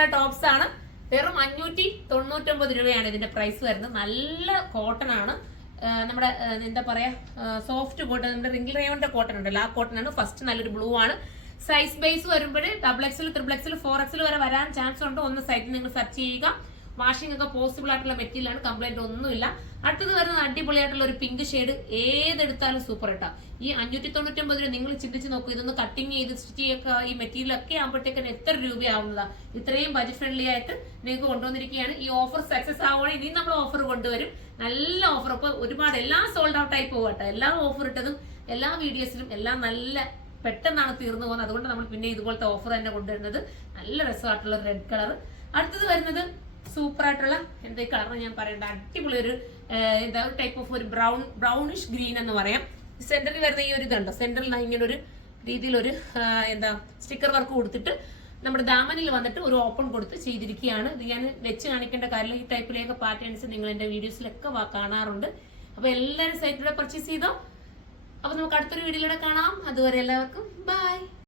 ആയിട്ടുള്ള ടോപ്സ് ആണ്. വെറും 599 രൂപയാണ് ഇതിന്റെ പ്രൈസ് വരുന്നത്. നല്ല കോട്ടൺ ആണ്, നമ്മുടെ എന്താ പറയാ സോഫ്റ്റ് കോട്ടൺ, നമ്മുടെ റിംഗിൾ റയോണിന്റെ കോട്ടൺ ഉണ്ടല്ലോ, ആ കോട്ടൺ ആണ്. ഫസ്റ്റ് നല്ലൊരു ബ്ലൂ ആണ്. സൈസ് ബേസ് വരുമ്പോൾ XXL, XXL, 4XL വരെ വരാൻ ചാൻസ് ഉണ്ട്. ഒന്ന് സൈറ്റിൽ നിങ്ങൾ സെർച്ച് ചെയ്യുക. വാഷിംഗ് ഒക്കെ പോസിബിൾ ആയിട്ടുള്ള മെറ്റീരിയൽ ആണ്, കംപ്ലൈന്റ് ഒന്നുമില്ല. അടുത്തത് വരുന്നത് അടിപൊളിയായിട്ടുള്ള ഒരു പിങ്ക് ഷെയ്ഡ്, ഏതെടുത്താലും സൂപ്പർ ഇട്ടാ. ഈ 599 രൂപ നിങ്ങൾ ചിന്തിച്ച് നോക്കൂ. ഇതൊന്ന് കട്ടിങ് ചെയ്ത് സ്റ്റിച്ച് ചെയ്യൊക്കെ ഈ മെറ്റീരിയൽ ഒക്കെ ആകുമ്പോഴത്തേക്കും എത്ര രൂപയാവുന്നതാ. ഇത്രയും ബജറ്റ് ഫ്രണ്ട്ലി ആയിട്ട് നിങ്ങൾക്ക് കൊണ്ടുവന്നിരിക്കുകയാണ്. ഈ ഓഫർ സക്സസ് ആവുകയാണെങ്കിൽ ഇനി നമ്മൾ ഓഫർ കൊണ്ടുവരും, നല്ല ഓഫർ. അപ്പൊ ഒരുപാട് എല്ലാം സോൾഡ് ഔട്ട് ആയി പോകട്ടെ. എല്ലാ ഓഫർ ഇട്ടതും എല്ലാ വീഡിയോസിലും എല്ലാം നല്ല പെട്ടെന്നാണ് തീർന്നു പോകുന്നത്. അതുകൊണ്ട് നമ്മൾ പിന്നെ ഇതുപോലത്തെ ഓഫർ തന്നെ കൊണ്ടുവരുന്നത്. നല്ല രസമായിട്ടുള്ള റെഡ് കളർ. അടുത്തത് വരുന്നത് സൂപ്പർ ആയിട്ടുള്ള എന്താ കളർ ഞാൻ പറയേണ്ട, അടിപൊളി ഒരു എന്താ ടൈപ്പ് ഓഫ് ഒരു ബ്രൗണിഷ് ഗ്രീൻ എന്ന് പറയാം. സെന്ററിൽ വരുന്ന ഈ ഒരു ഇതുണ്ടോ, സെന്ററിൽ ഇങ്ങനെ ഒരു രീതിയിലൊരു എന്താ സ്റ്റിക്കർ വർക്ക് കൊടുത്തിട്ട് നമ്മുടെ ദാമനിൽ വന്നിട്ട് ഒരു ഓപ്പൺ കൊടുത്ത് ചെയ്തിരിക്കുകയാണ്. ഇത് ഞാൻ വെച്ച് കാണിക്കേണ്ട കാര്യമില്ല. ഈ ടൈപ്പിലേക്ക് പാറ്റേൺസ് നിങ്ങൾ എന്റെ വീഡിയോസിലൊക്കെ കാണാറുണ്ട്. അപ്പൊ എല്ലാവരും സൈറ്റിലൂടെ പർച്ചേസ് ചെയ്തോ. അപ്പൊ നമുക്ക് അടുത്തൊരു വീഡിയോയിലൂടെ കാണാം. അതുവരെ എല്ലാവർക്കും ബൈ.